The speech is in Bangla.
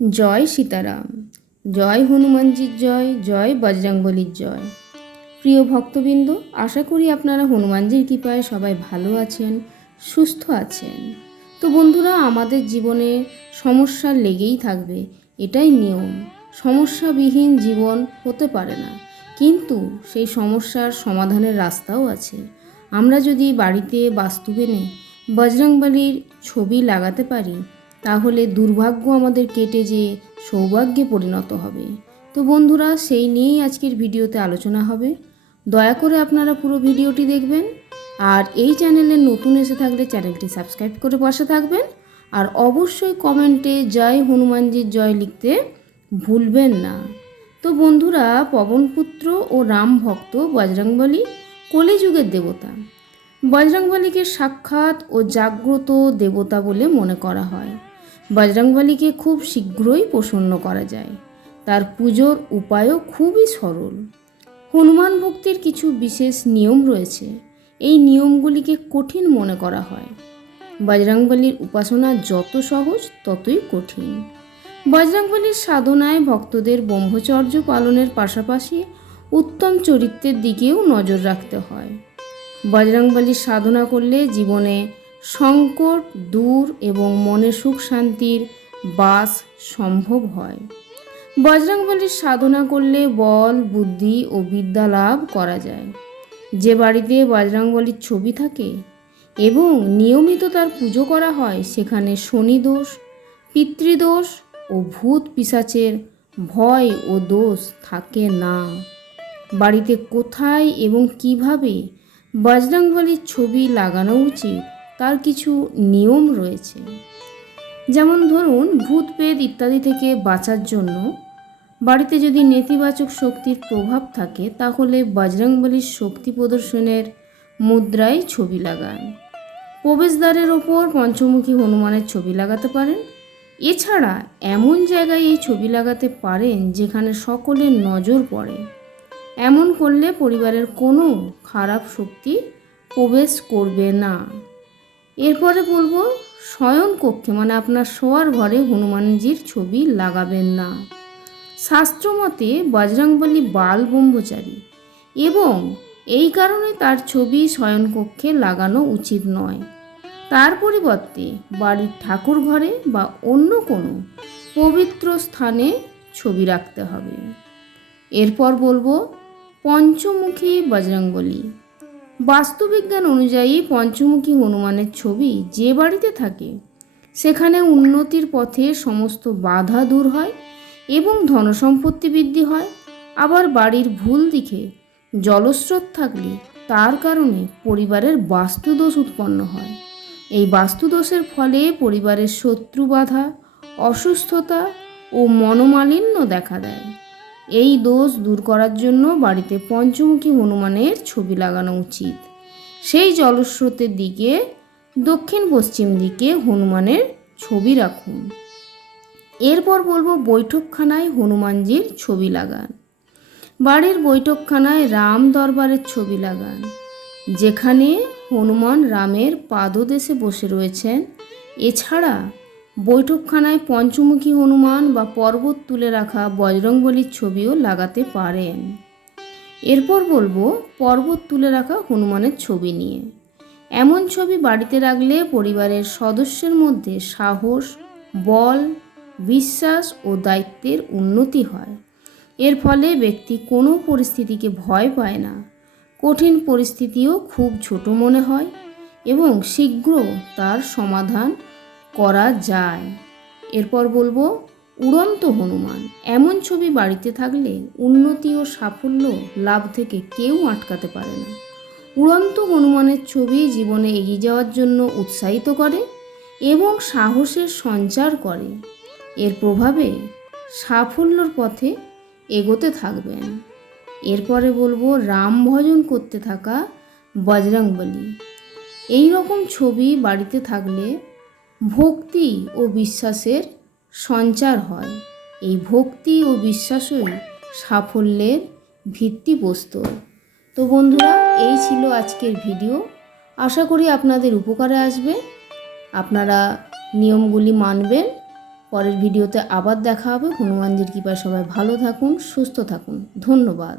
জয় সীতারাম। জয় হনুমানজির জয় জয় বজরংবলির জয়। প্রিয় ভক্তবৃন্দ, আশা করি আপনারা হনুমানজির কৃপায় সবাই ভালো আছেন, সুস্থ আছেন। তো বন্ধুরা, আমাদের জীবনে সমস্যা লেগেই থাকবে, এটাই নিয়ম। সমস্যাবিহীন জীবন হতে পারে না, কিন্তু সেই সমস্যার সমাধানের রাস্তাও আছে। আমরা যদি বাড়িতে বাস্তু বজরংবলির ছবি লাগাতে পারি তাহলে দুর্ভাগ্য আমাদের কেটে যে সৌভাগ্যে পরিণত হবে। তো বন্ধুরা, সেই নিয়েই আজকের ভিডিওতে আলোচনা হবে। দয়া করে আপনারা পুরো ভিডিওটি দেখবেন আর এই চ্যানেলে নতুন এসে থাকলে চ্যানেলটি সাবস্ক্রাইব করে পাশে থাকবেন। আর অবশ্যই কমেন্টে জয় হনুমানজির জয় লিখতে ভুলবেন না। তো বন্ধুরা, পবনপুত্র ও রাম ভক্ত বজরংবলী কলিযুগের দেবতা। বজরংবলীকে সাক্ষাৎ ও জাগ্রত দেবতা বলে মনে করা হয়। বজরংবলীকে খুব শীঘ্রই প্রসন্ন করা যায়। তার পুজোর উপায়ও খুবই সরল। হনুমান ভক্তির কিছু বিশেষ নিয়ম রয়েছে। এই নিয়মগুলিকে কঠিন মনে করা হয়। বজরংবলীর উপাসনা যত সহজ, ততই কঠিন। বজরংবলীর সাধনায় ভক্তদের ব্রহ্মচর্য পালনের পাশাপাশি উত্তম চরিত্রের দিকেও নজর রাখতে হয়। বজরংবলীর সাধনা করলে জীবনে সংকট দূর এবং মনে সুখ শান্তির বাস সম্ভব হয়। বজরংবলীর সাধনা করলে বল, বুদ্ধি ও বিদ্যা লাভ করা যায়। যে বাড়িতে বজরংবলীর ছবি থাকে এবং নিয়মিত তার পুজো করা হয়, সেখানে শনিদোষ পিতৃদোষ ও ভূত পিসাচের ভয় ও দোষ থাকে না। বাড়িতে কোথায় এবং কীভাবে বজরংবলীর ছবি লাগানো উচিত তার কিছু নিয়ম রয়েছে। যেমন ধরুন ভূত পেদ ইত্যাদি থেকে বাঁচার জন্য বাড়িতে যদি নেতিবাচক শক্তির প্রভাব থাকে, তাহলে বজরংবলীর শক্তি প্রদর্শনের মুদ্রায় ছবি লাগান। প্রবেশদ্বারের ওপর পঞ্চমুখী হনুমানের ছবি লাগাতে পারেন। এছাড়া এমন জায়গায় এই ছবি লাগাতে পারেন যেখানে সকলের নজর পড়ে। এমন করলে পরিবারের কোনো খারাপ শক্তি প্রবেশ করবে না। এরপরে বলব শয়ন কক্ষে মানে আপনার শোয়ার ঘরে হনুমানজির ছবি লাগাবেন না। শাস্ত্রমতে বজরংবলী বাল ব্রহ্মচারী এবং এই কারণে তার ছবি শয়নকক্ষে লাগানো উচিত নয়। তার পরিবর্তে বাড়ির ঠাকুর ঘরে বা অন্য কোনো পবিত্র স্থানে ছবি রাখতে হবে। এরপর বলব পঞ্চমুখী বজরংবলী বাস্তুবিজ্ঞান অনুযায়ী পঞ্চমুখী হনুমানের ছবি যে বাড়িতে থাকে, সেখানে উন্নতির পথে সমস্ত বাধা দূর হয় এবং ধনসম্পত্তি বৃদ্ধি হয়। আবার বাড়ির ভুল দিকে জলস্রোত থাকলে তার কারণে পরিবারের বাস্তুদোষ উৎপন্ন হয়। এই বাস্তুদোষের ফলে পরিবারের শত্রু বাধা, অসুস্থতা ও মনোমালিন্য দেখা দেয়। এই দোষ দূর করার জন্য বাড়িতে পঞ্চমুখী হনুমানের ছবি লাগানো উচিত। সেই জলস্রোতের দিকে, দক্ষিণ পশ্চিম দিকে হনুমানের ছবি রাখুন। এরপর বলব বৈঠকখানায় হনুমানজির ছবি লাগান। বাড়ির বৈঠকখানায় রাম দরবারের ছবি লাগান। যেখানে হনুমান রামের পাদদেশে বসে রয়েছেন। এছাড়া বৈঠকখানায় পঞ্চমুখী হনুমান বা পর্বত তুলে রাখা বজরংবলীর ছবিও লাগাতে পারেন। এরপর বলব, পর্বত তুলে রাখা হনুমানের ছবি নিয়ে। এমন ছবি বাড়িতে রাখলে পরিবারের সদস্যের মধ্যে সাহস, বল, বিশ্বাস ও দায়িত্বের উন্নতি হয়। এর ফলে ব্যক্তি কোনো পরিস্থিতিকে ভয় পায় না। কঠিন পরিস্থিতিও খুব ছোট মনে হয় এবং শীঘ্র তার সমাধান করা যায়। এরপর বলব, উড়ন্ত হনুমান, এমন ছবি বাড়িতে থাকলে উন্নতি ও সাফল্য লাভ থেকে কেউ আটকাতে পারে না। উড়ন্ত হনুমানের ছবি জীবনে এগিয়ে যাওয়ার জন্য উৎসাহিত করে এবং সাহসের সঞ্চার করে। এর প্রভাবে সাফল্যর পথে এগোতে থাকবেন। এরপরে বলব, রাম ভজন করতে থাকা বজরংবলী। এই রকম ছবি বাড়িতে থাকলে ভক্তি ও বিশ্বাসের সঞ্চার হয়। এই ভক্তি ও বিশ্বাসই সাফল্যের ভিত্তিপ্রস্তর তো বন্ধুরা, এই ছিল আজকের ভিডিও। আশা করি আপনাদের উপকারে আসবে। আপনারা নিয়মগুলি মানবেন। পরের ভিডিওতে আবার দেখা হবে। হনুমানজির কৃপায় সবাই ভালো থাকুন, সুস্থ থাকুন। ধন্যবাদ।